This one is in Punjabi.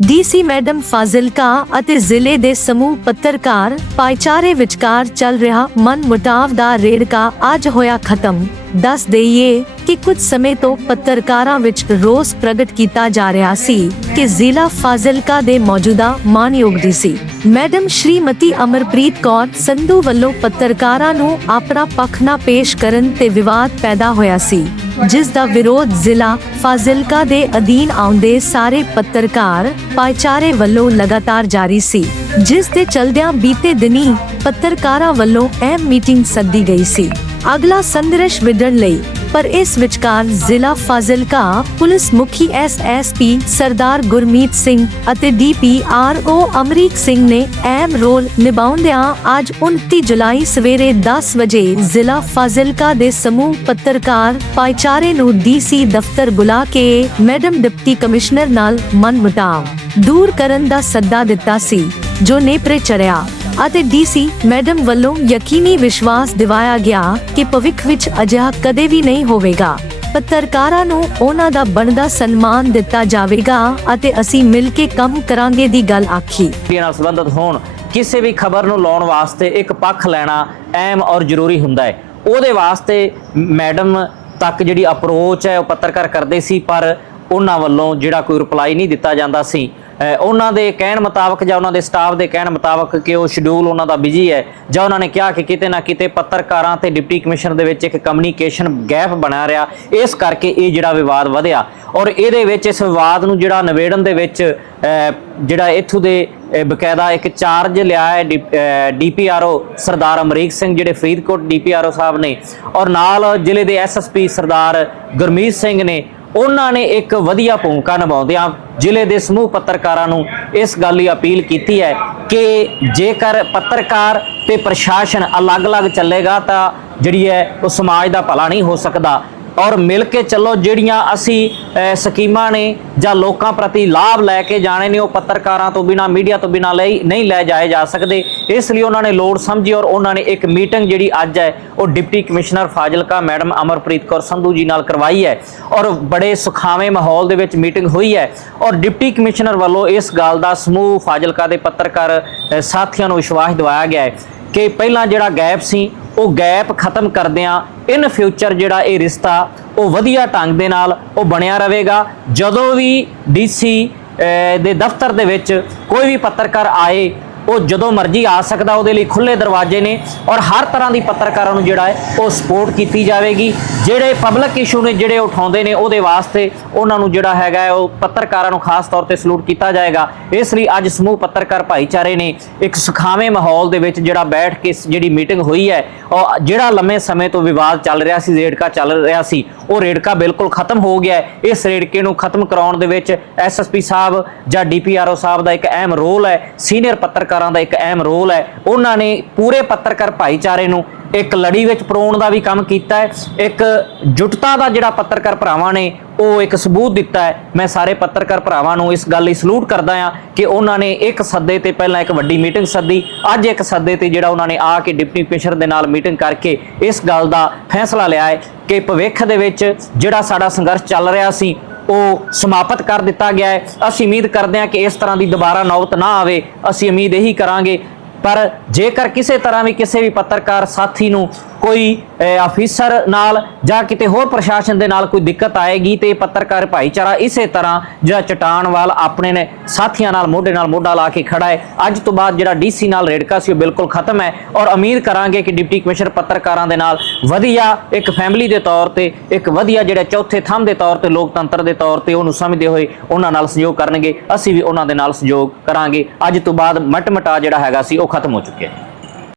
ਡੀਸੀ ਮੈਡਮ ਫਾਜ਼ਿਲਕਾ ਅਤੇ ਜ਼ਿਲ੍ਹੇ ਦੇ ਸਮੂਹ ਪੱਤਰਕਾਰ, ਭਾਈਚਾਰੇ ਵਿਚਕਾਰ ਚੱਲ ਰਿਹਾ ਮਨਮੁਟਾਵ ਦਾ ਰੇੜਕਾ ਅੱਜ ਹੋਇਆ ਖਤਮ। ਦੱਸ ਦਈਏ ਕਿ ਕੁਝ ਸਮੇਂ ਤੋਂ ਪੱਤਰਕਾਰਾਂ ਵਿੱਚ ਰੋਸ ਪ੍ਰਗਟ ਕੀਤਾ ਜਾ ਰਿਹਾ ਸੀ ਕਿ ਜ਼ਿਲ੍ਹਾ ਫਾਜ਼ਿਲਕਾ ਦੇ ਮੌਜੂਦਾ ਮਾਨਯੋਗ ਡੀਸੀ ਮੈਡਮ ਸ਼੍ਰੀਮਤੀ ਅਮਰਪ੍ਰੀਤ ਕੌਰ ਸੰਧੂ ਵੱਲੋਂ ਪੱਤਰਕਾਰਾਂ ਨੂੰ ਆਪਣਾ ਪੱਖ ਨਾ ਪੇਸ਼ ਕਰਨ ਤੇ ਵਿਵਾਦ ਪੈਦਾ ਹੋਇਆ ਸੀ, ਜਿਸ ਦਾ ਵਿਰੋਧ ਜ਼ਿਲ੍ਹਾ ਫਾਜ਼ਿਲਕਾ ਦੇ ਅਧੀਨ ਆਉਂਦੇ ਸਾਰੇ ਪੱਤਰਕਾਰ ਭਾਈਚਾਰੇ ਵੱਲੋਂ ਲਗਾਤਾਰ ਜਾਰੀ ਸੀ, ਜਿਸ ਦੇ ਚਲਦਿਆਂ ਬੀਤੇ ਦਿਨੀ ਪੱਤਰਕਾਰਾਂ ਵੱਲੋਂ ਅਹਿਮ ਮੀਟਿੰਗ ਸੱਦੀ ਗਈ ਸੀ। ਅਗਲਾ ਸੰਦਰਸ਼ ਵਿਦਣ ਲਈ ਪਰ ਇਸ ਵਿਚਕਾਰ ਜ਼ਿਲ੍ਹਾ ਫਾਜ਼ਿਲਕਾ ਪੁਲਿਸ ਮੁਖੀ ਐਸਐਸਪੀ ਸਰਦਾਰ ਗੁਰਮੀਤ ਸਿੰਘ ਅਤੇ ਡੀਪੀਆਰਓ ਅਮਰੀਕ ਸਿੰਘ ਨੇ ਅਹਿਮ ਰੋਲ ਨਿਭਾਉਂਦਿਆਂ ਅੱਜ 29 ਜੁਲਾਈ ਸਵੇਰੇ 10 ਵਜੇ ਜ਼ਿਲ੍ਹਾ ਫਾਜ਼ਿਲਕਾ ਦੇ ਸਮੂਹ ਪੱਤਰਕਾਰ ਭਾਈਚਾਰੇ ਨੂੰ ਡੀਸੀ ਦਫ਼ਤਰ ਬੁਲਾ ਕੇ ਮੈਡਮ ਡਿਪਟੀ ਕਮਿਸ਼ਨਰ ਨਾਲ ਮਨਮੁਟਾਵ ਦੂਰ ਕਰਨ ਦਾ ਸੱਦਾ ਦਿੱਤਾ ਸੀ, ਜੋ ਨੇਪਰੇ ਚੜਿਆ ਅਤੇ ਡੀਸੀ ਮੈਡਮ ਵੱਲੋਂ ਯਕੀਨੀ ਵਿਸ਼ਵਾਸ ਦਿਵਾਇਆ ਗਿਆ ਕਿ ਭਵਿੱਖ ਵਿੱਚ ਅਜਿਹਾ ਕਦੇ ਵੀ ਨਹੀਂ ਹੋਵੇਗਾ। ਪੱਤਰਕਾਰਾਂ ਨੂੰ ਉਹਨਾਂ ਦਾ ਬਣਦਾ ਸਨਮਾਨ ਦਿੱਤਾ ਜਾਵੇਗਾ ਅਤੇ ਅਸੀਂ ਮਿਲ ਕੇ ਕੰਮ ਕਰਾਂਗੇ ਦੀ ਗੱਲ ਆਖੀ। ਨਾਲ ਸੰਬੰਧਿਤ ਹੋਣ, ਕਿਸੇ ਵੀ ਖਬਰ ਨੂੰ ਲਾਉਣ ਵਾਸਤੇ ਇੱਕ ਪੱਖ ਲੈਣਾ ਅਹਿਮ ਔਰ ਜ਼ਰੂਰੀ ਹੁੰਦਾ ਹੈ। ਉਹਦੇ ਵਾਸਤੇ ਮੈਡਮ ਤੱਕ ਜਿਹੜੀ ਅਪਰੋਚ ਹੈ, ਉਹ ਪੱਤਰਕਾਰ ਕਰਦੇ ਸੀ, ਪਰ ਉਹਨਾਂ ਵੱਲੋਂ ਜਿਹੜਾ ਕੋਈ ਰਿਪਲਾਈ ਨਹੀਂ ਦਿੱਤਾ ਜਾਂਦਾ ਸੀ। ਉਹਨਾਂ ਦੇ ਕਹਿਣ ਮੁਤਾਬਕ ਜਾਂ ਉਹਨਾਂ ਦੇ ਸਟਾਫ ਦੇ ਕਹਿਣ ਮੁਤਾਬਕ ਕਿ ਉਹ ਸ਼ਡਿਊਲ ਉਹਨਾਂ ਦਾ ਬਿਜ਼ੀ ਹੈ ਜਾਂ ਉਹਨਾਂ ਨੇ ਕਿਹਾ ਕਿ ਕਿਤੇ ਨਾ ਕਿਤੇ ਪੱਤਰਕਾਰਾਂ ਤੇ ਡਿਪਟੀ ਕਮਿਸ਼ਨਰ ਦੇ ਵਿੱਚ ਇੱਕ ਕਮਿਊਨੀਕੇਸ਼ਨ ਗੈਪ ਬਣਾ ਰਿਹਾ। ਇਸ ਕਰਕੇ ਇਹ ਜਿਹੜਾ ਵਿਵਾਦ ਵਧਿਆ। ਔਰ ਇਹਦੇ ਵਿੱਚ ਇਸ ਵਿਵਾਦ ਨੂੰ ਜਿਹੜਾ ਨਿਬੇੜਨ ਦੇ ਵਿੱਚ ਜਿਹੜਾ ਇੱਥੋਂ ਦੇ ਬਕਾਇਦਾ ਇੱਕ ਚਾਰਜ ਲਿਆ ਹੈ ਡੀਪੀਆਰਓ ਸਰਦਾਰ ਅਮਰੀਕ ਸਿੰਘ, ਜਿਹੜੇ ਫਰੀਦਕੋਟ ਡੀਪੀਆਰਓ ਸਾਹਿਬ ਨੇ। ਔਰ ਨਾਲ ਜ਼ਿਲ੍ਹੇ ਦੇ ਐਸਐਸਪੀ ਸਰਦਾਰ ਗੁਰਮੀਤ ਸਿੰਘ ਨੇ ਉਹਨਾਂ ਨੇ ਇੱਕ ਵਧੀਆ ਭੂਮਿਕਾ ਨਿਭਾਉਂਦਿਆਂ ਜ਼ਿਲ੍ਹੇ ਦੇ ਸਮੂਹ ਪੱਤਰਕਾਰਾਂ ਨੂੰ ਇਸ ਗੱਲ ਦੀ ਅਪੀਲ ਕੀਤੀ ਹੈ ਕਿ ਜੇਕਰ ਪੱਤਰਕਾਰ ਤੇ ਪ੍ਰਸ਼ਾਸਨ ਅਲੱਗ-ਅਲੱਗ ਚੱਲੇਗਾ ਤਾਂ ਜਿਹੜੀ ਹੈ ਉਹ ਸਮਾਜ ਦਾ ਭਲਾ ਨਹੀਂ ਹੋ ਸਕਦਾ। ਔਰ ਮਿਲ ਕੇ ਚੱਲੋ, ਜਿਹੜੀਆਂ ਅਸੀਂ ਸਕੀਮਾਂ ਨੇ ਜਾਂ ਲੋਕਾਂ ਪ੍ਰਤੀ ਲਾਭ ਲੈ ਕੇ ਜਾਣੇ ਨੇ, ਉਹ ਪੱਤਰਕਾਰਾਂ ਤੋਂ ਬਿਨਾ, ਮੀਡੀਆ ਤੋਂ ਬਿਨਾ ਲਈ ਨਹੀਂ ਲੈ ਜਾਏ ਜਾ ਸਕਦੇ। ਇਸ ਲਈ ਉਹਨਾਂ ਨੇ ਲੋੜ ਸਮਝੀ ਔਰ ਉਹਨਾਂ ਨੇ ਇੱਕ ਮੀਟਿੰਗ ਜਿਹੜੀ ਅੱਜ ਹੈ, ਉਹ deputy commissioner Fazilka, madam Amarpreet Kaur Sandhu ji ਨਾਲ ਕਰਵਾਈ ਹੈ ਔਰ ਬੜੇ ਸੁਖਾਵੇਂ ਮਾਹੌਲ ਦੇ ਵਿੱਚ ਮੀਟਿੰਗ ਹੋਈ ਹੈ ਔਰ ਡਿਪਟੀ ਕਮਿਸ਼ਨਰ ਵੱਲੋਂ ਇਸ ਗੱਲ ਦਾ ਸਮੂਹ ਫਾਜ਼ਿਲਕਾ ਦੇ ਪੱਤਰਕਾਰ ਸਾਥੀਆਂ ਨੂੰ ਵਿਸ਼ਵਾਸ ਦਿਵਾਇਆ ਗਿਆ ਹੈ ਕਿ ਪਹਿਲਾਂ ਜਿਹੜਾ ਗੈਪ ਸੀ ਉਹ ਗੈਪ ਖਤਮ ਕਰਦਿਆਂ ਇਨ ਫਿਊਚਰ ਜਿਹੜਾ ਇਹ ਰਿਸ਼ਤਾ, ਉਹ ਵਧੀਆ ਢੰਗ ਦੇ ਨਾਲ ਉਹ ਬਣਿਆ ਰਹੇਗਾ। ਜਦੋਂ ਵੀ ਡੀਸੀ ਦੇ ਦਫ਼ਤਰ ਦੇ ਵਿੱਚ ਕੋਈ ਵੀ ਪੱਤਰਕਾਰ ਆਏ ਉਹ ਜਦੋਂ ਮਰਜ਼ੀ ਆ ਸਕਦਾ, ਉਹਦੇ ਲਈ ਖੁੱਲੇ ਦਰਵਾਜ਼ੇ ਨੇ ਔਰ ਹਰ ਤਰ੍ਹਾਂ ਦੀ ਪੱਤਰਕਾਰਾਂ ਨੂੰ ਜਿਹੜਾ ਹੈ, ਉਹ ਸਪੋਰਟ ਕੀਤੀ ਜਾਵੇਗੀ। ਜਿਹੜੇ ਪਬਲਿਕ ਇਸ਼ੂ ਨੇ, ਜਿਹੜੇ ਉਠਾਉਂਦੇ ਨੇ, ਉਹਦੇ ਵਾਸਤੇ ਉਹਨਾਂ ਨੂੰ ਜਿਹੜਾ ਹੈਗਾ ਉਹ ਪੱਤਰਕਾਰਾਂ ਨੂੰ ਖਾਸ ਤੌਰ ਤੇ ਸਲੂਟ ਕੀਤਾ ਜਾਏਗਾ। ਇਸ ਲਈ ਅੱਜ ਸਮੂਹ ਪੱਤਰਕਾਰ ਭਾਈਚਾਰੇ ਨੇ ਇੱਕ ਸੁਖਾਵੇਂ ਮਾਹੌਲ ਦੇ ਵਿੱਚ ਜਿਹੜਾ ਬੈਠ ਕੇ ਜਿਹੜੀ ਮੀਟਿੰਗ ਹੋਈ ਹੈ, ਔਰ ਜਿਹੜਾ ਲੰਮੇ ਸਮੇਂ ਤੋਂ ਵਿਵਾਦ ਚੱਲ ਰਿਹਾ ਸੀ, ਰੇੜਕਾ ਚੱਲ ਰਿਹਾ ਸੀ, ਉਹ ਰੇੜਕਾ ਬਿਲਕੁਲ ਖਤਮ ਹੋ ਗਿਆ ਇਸ ਰੇੜਕੇ ਨੂੰ ਖਤਮ ਕਰਾਉਣ ਦੇ ਵਿੱਚ ਐਸਐਸਪੀ ਸਾਹਿਬ ਜਾਂ ਡੀਪੀਆਰਓ ਸਾਹਿਬ ਦਾ ਇੱਕ ਅਹਿਮ ਰੋਲ ਹੈ। ਸੀਨੀਅਰ ਪੱਤਰਕਾਰ ਦਾ ਇੱਕ ਅਹਿਮ ਰੋਲ ਹੈ। ਉਹਨਾਂ ਨੇ ਪੂਰੇ ਪੱਤਰਕਾਰ ਭਾਈਚਾਰੇ ਨੂੰ ਇੱਕ ਲੜੀ ਵਿੱਚ ਪਰੋਣ ਦਾ ਵੀ ਕੰਮ ਕੀਤਾ ਹੈ। ਇੱਕ ਜੁਟਤਾ ਦਾ ਜਿਹੜਾ ਪੱਤਰਕਾਰ ਭਰਾਵਾਂ ਨੇ, ਉਹ ਇੱਕ ਸਬੂਤ ਦਿੱਤਾ ਹੈ। ਮੈਂ ਸਾਰੇ ਪੱਤਰਕਾਰ ਭਰਾਵਾਂ ਨੂੰ ਇਸ ਗੱਲ ਲਈ ਸਲੂਟ ਕਰਦਾ ਹਾਂ ਕਿ ਉਹਨਾਂ ਨੇ ਇੱਕ ਸੱਦੇ ਤੇ ਪਹਿਲਾਂ ਇੱਕ ਵੱਡੀ ਮੀਟਿੰਗ ਸੱਦੀ, ਅੱਜ ਇੱਕ ਸੱਦੇ ਤੇ ਜਿਹੜਾ ਉਹਨਾਂ ਨੇ ਆ ਕੇ ਡਿਪਟੀ ਕਮਿਸ਼ਨਰ ਦੇ ਨਾਲ ਮੀਟਿੰਗ ਕਰਕੇ ਇਸ ਗੱਲ ਦਾ ਫੈਸਲਾ ਲਿਆ ਹੈ ਕਿ ਭਵਿੱਖ ਦੇ ਵਿੱਚ ਜਿਹੜਾ ਸਾਡਾ ਸੰਘਰਸ਼ ਚੱਲ ਰਿਹਾ ਸੀ ਉਹ ਸਮਾਪਤ ਕਰ ਦਿੱਤਾ ਗਿਆ ਹੈ। ਅਸੀਂ ਉਮੀਦ ਕਰਦੇ ਹਾਂ ਕਿ ਇਸ ਤਰ੍ਹਾਂ ਦੀ ਦੁਬਾਰਾ ਨੌਬਤ ਨਾ ਆਵੇ। ਅਸੀਂ ਉਮੀਦ ਇਹੀ ਕਰਾਂਗੇ, ਪਰ ਜੇਕਰ ਕਿਸੇ ਤਰ੍ਹਾਂ ਵੀ ਕਿਸੇ ਵੀ ਪੱਤਰਕਾਰ ਸਾਥੀ ਨੂੰ ਕੋਈ ਅਹ, ਅਫੀਸਰ ਨਾਲ ਜਾਂ ਕਿਤੇ ਹੋਰ ਪ੍ਰਸ਼ਾਸਨ ਦੇ ਨਾਲ ਕੋਈ ਦਿੱਕਤ ਆਏਗੀ ਤੇ ਪੱਤਰਕਾਰ ਭਾਈਚਾਰਾ ਇਸੇ ਤਰ੍ਹਾਂ ਜਿਹੜਾ ਚਟਾਨ ਵਾਲ ਆਪਣੇ ਨੇ ਸਾਥੀਆਂ ਨਾਲ ਮੋਢੇ ਨਾਲ ਮੋਢਾ ਲਾ ਕੇ ਖੜਾ ਹੈ। ਅੱਜ ਤੋਂ ਬਾਅਦ ਜਿਹੜਾ ਡੀਸੀ ਨਾਲ ਰੇੜਕਾ ਸੀ ਉਹ ਬਿਲਕੁਲ ਖਤਮ ਹੈ ਔਰ ਉਮੀਦ ਕਰਾਂਗੇ ਕਿ ਡਿਪਟੀ ਕਮਿਸ਼ਨਰ ਪੱਤਰਕਾਰਾਂ ਦੇ ਨਾਲ ਵਧੀਆ ਇੱਕ ਫੈਮਿਲੀ ਦੇ ਤੌਰ ਤੇ ਇੱਕ ਵਧੀਆ ਜਿਹੜਾ ਚੌਥੇ ਥੰਮ ਦੇ ਤੌਰ ਤੇ ਲੋਕਤੰਤਰ ਦੇ ਤੌਰ ਤੇ ਉਹਨੂੰ ਸਮਝਦੇ ਹੋਏ ਉਹਨਾਂ ਨਾਲ ਸਹਿਯੋਗ ਕਰਨਗੇ। ਅਸੀਂ ਵੀ ਉਹਨਾਂ ਦੇ ਨਾਲ ਸਹਿਯੋਗ ਕਰਾਂਗੇ। ਅੱਜ ਤੋਂ ਬਾਅਦ ਮਟਮਟਾ ਜਿਹੜਾ ਹੈਗਾ ਸੀ ਉਹ ਖਤਮ ਹੋ ਚੁੱਕਿਆ ਹੈ।